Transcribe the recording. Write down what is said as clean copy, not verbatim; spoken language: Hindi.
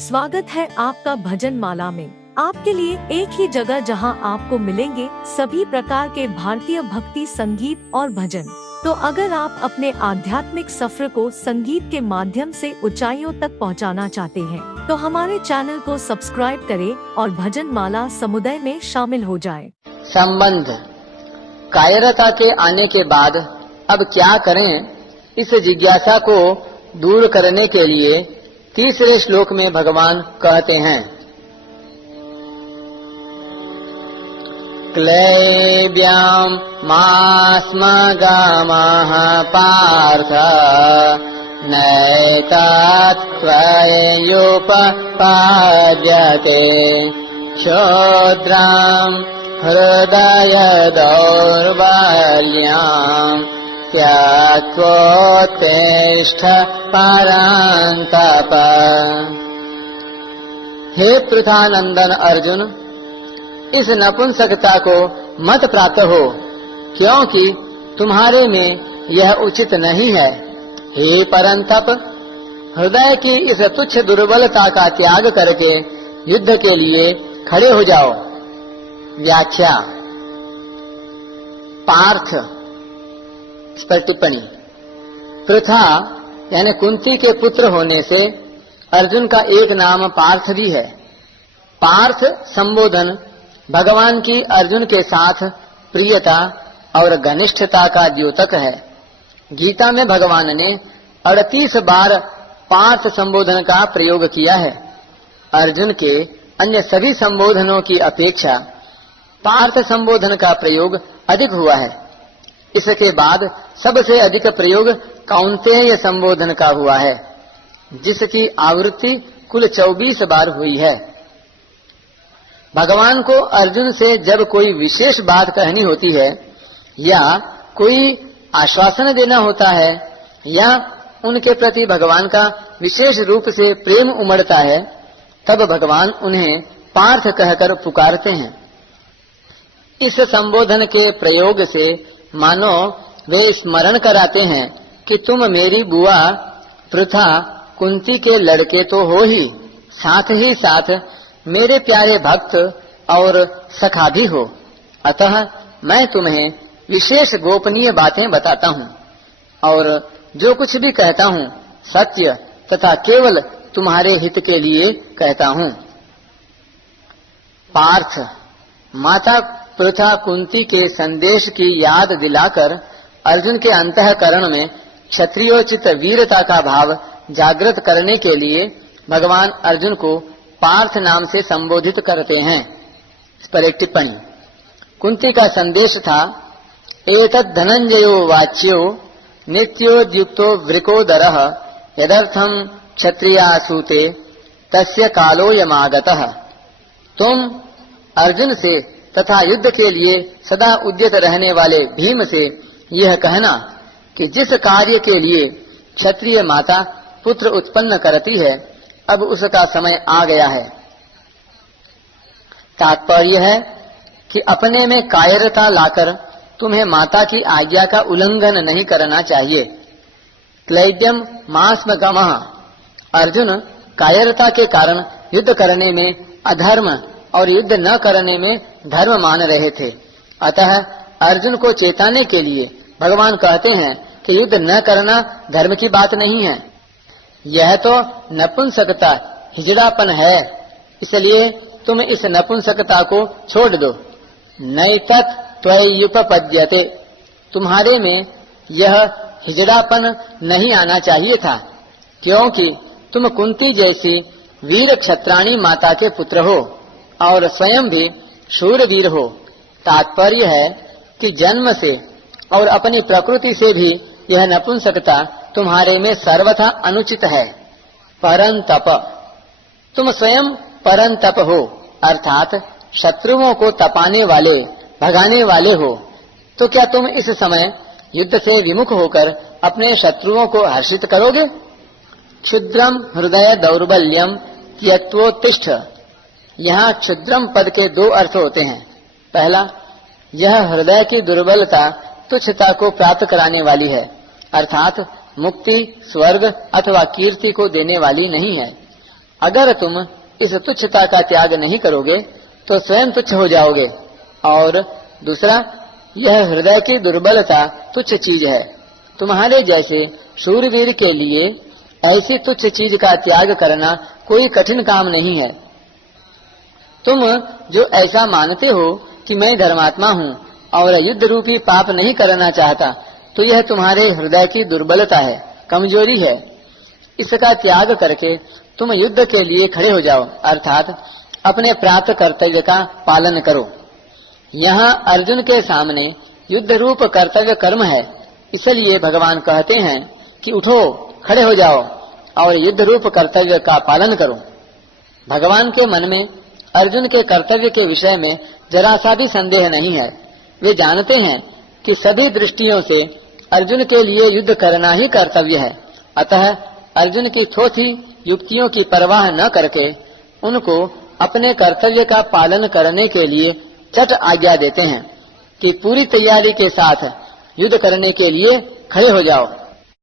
स्वागत है आपका भजन माला में। आपके लिए एक ही जगह जहां आपको मिलेंगे सभी प्रकार के भारतीय भक्ति संगीत और भजन। तो अगर आप अपने आध्यात्मिक सफर को संगीत के माध्यम से ऊंचाइयों तक पहुंचाना चाहते हैं, तो हमारे चैनल को सब्सक्राइब करें और भजन माला समुदाय में शामिल हो जाएं। संबंध कायरता के आने के बाद अब क्या करें, इस जिज्ञासा को दूर करने के लिए तीसरे श्लोक में भगवान कहते हैं, क्लैब्यां मास्मगामः पार्थ नैतत्त्वयोपपाद्यते क्षोद्रां हृदय दौर्बल्यां त्यक्त्वोत्तिष्ठ परन्तप। हे पृथानंदन अर्जुन, इस नपुंसकता को मत प्राप्त हो, क्योंकि तुम्हारे में यह उचित नहीं है। हे परंतप, हृदय की इस तुच्छ दुर्बलता का त्याग करके युद्ध के लिए खड़े हो जाओ। व्याख्या। पार्थ, इस पर टिप्पणी। पृथा यानी कुंती के पुत्र होने से अर्जुन का एक नाम पार्थ भी है। पार्थ संबोधन भगवान की अर्जुन के साथ प्रियता और घनिष्ठता का द्योतक है। गीता में भगवान ने 38 बार पार्थ संबोधन का प्रयोग किया है। अर्जुन के अन्य सभी संबोधनों की अपेक्षा पार्थ संबोधन का प्रयोग अधिक हुआ है। इसके बाद सबसे अधिक प्रयोग कौन्तेय संबोधन का हुआ है, जिसकी आवृत्ति कुल 24 बार हुई है। भगवान को अर्जुन से जब कोई विशेष बात कहनी होती है या कोई आश्वासन देना होता है या उनके प्रति भगवान का विशेष रूप से प्रेम उमड़ता है, तब भगवान उन्हें पार्थ कहकर पुकारते हैं। इस संबोधन के प्रयोग से मानो वे स्मरण कराते हैं कि तुम मेरी बुआ पृथा कुंती के लड़के तो हो ही, साथ ही साथ मेरे प्यारे भक्त और सखा भी हो। अतः मैं तुम्हें विशेष गोपनीय बातें बताता हूँ और जो कुछ भी कहता हूँ सत्य तथा केवल तुम्हारे हित के लिए कहता हूँ। पार्थ, माता पृथा कुंती के संदेश की याद दिलाकर अर्जुन के अंतःकरण में क्षत्रियोचित वीरता का भाव जागृत करने के लिए भगवान अर्जुन को पार्थ नाम से संबोधित करते हैं। इस पर एक टिप्पणी। कुंती का संदेश था, एतद् धनंजयो वाच्यो नित्योद्युक्तो वृकोदरः यदर्थं क्षत्रियासूते तस्य कालोयमागतः। तुम अर्जुन से तथा युद्ध के लिए सदा उद्यत रहने वाले भीम से यह कहना कि जिस कार्य के लिए क्षत्रिय माता पुत्र उत्पन्न करती है, अब उसका समय आ गया है। तात्पर्य है कि अपने में कायरता लाकर तुम्हें माता की आज्ञा का उल्लंघन नहीं करना चाहिए। क्लैब्यम मास्मगमः, अर्जुन कायरता के कारण युद्ध करने में अधर्म और युद्ध न करने में धर्म मान रहे थे। अतः अर्जुन को चेताने के लिए भगवान कहते हैं कि युद्ध न करना धर्म की बात नहीं है, यह तो नपुंसकता हिजड़ापन है। इसलिए तुम इस नपुंसकता को छोड़ दो। नैतत् त्वयुपपद्यते, तुम्हारे में यह हिजड़ापन नहीं आना चाहिए था, क्योंकि तुम कुंती जैसी वीर क्षत्राणी माता के पुत्र हो और स्वयं भी शूरवीर हो। तात्पर्य है कि जन्म से और अपनी प्रकृति से भी यह नपुंसकता तुम्हारे में सर्वथा अनुचित है। परंतप, तुम स्वयं परंतप हो, अर्थात शत्रुओं को तपाने वाले भगाने वाले हो। तो क्या तुम इस समय युद्ध से विमुख होकर अपने शत्रुओं को हर्षित करोगे? क्षुद्रम हृदय दौर्बल्यम त्यक्त्वोत्तिष्ठ, यहाँ क्षुद्रम पद के दो अर्थ होते हैं। पहला, यह हृदय की दुर्बलता तुच्छता को प्राप्त कराने वाली है, अर्थात मुक्ति, स्वर्ग अथवा कीर्ति को देने वाली नहीं है। अगर तुम इस तुच्छता का त्याग नहीं करोगे तो स्वयं तुच्छ हो जाओगे। और दूसरा, यह हृदय की दुर्बलता तुच्छ चीज है। तुम्हारे जैसे शूरवीर के लिए ऐसी तुच्छ चीज का त्याग करना कोई कठिन काम नहीं है। तुम जो ऐसा मानते हो कि मैं धर्मात्मा हूँ और युद्ध रूपी पाप नहीं करना चाहता, तो यह तुम्हारे हृदय की दुर्बलता है, कमजोरी है। इसका त्याग करके तुम युद्ध के लिए खड़े हो जाओ, अर्थात अपने प्राप्त कर्तव्य का पालन करो। यहाँ अर्जुन के सामने युद्ध रूप कर्तव्य कर्म है, इसलिए भगवान कहते हैं कि उठो, खड़े हो जाओ और युद्ध रूप कर्तव्य का पालन करो। भगवान के मन में अर्जुन के कर्तव्य के विषय में जरा सा भी संदेह नहीं है। वे जानते हैं कि सभी दृष्टियों से अर्जुन के लिए युद्ध करना ही कर्तव्य है। अतः अर्जुन की थोथी युक्तियों की परवाह न करके उनको अपने कर्तव्य का पालन करने के लिए चट आज्ञा देते हैं कि पूरी तैयारी के साथ युद्ध करने के लिए खड़े हो जाओ।